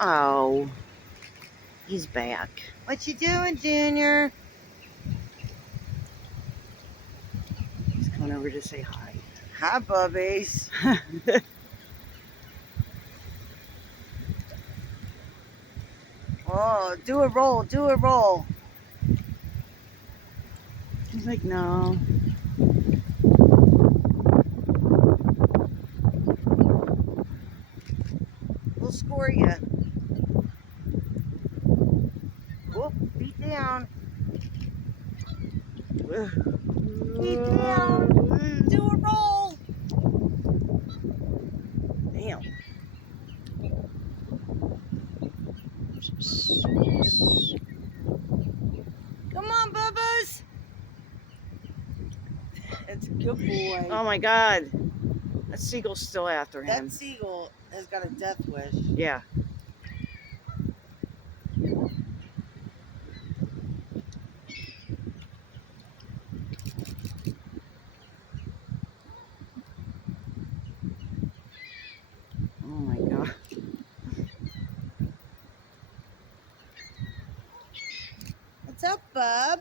Oh, he's back. What you doing, Junior? He's coming over to say hi. Hi, bubbies. Oh, do a roll, do a roll. He's like, no. We'll score you. Whoop, beat down. Beat down. Do a roll. Damn. Come on, Bubba's. It's a good boy. Oh my God. That seagull's still after him. That seagull has got a death wish. Yeah. Oh my God. What's up, bub?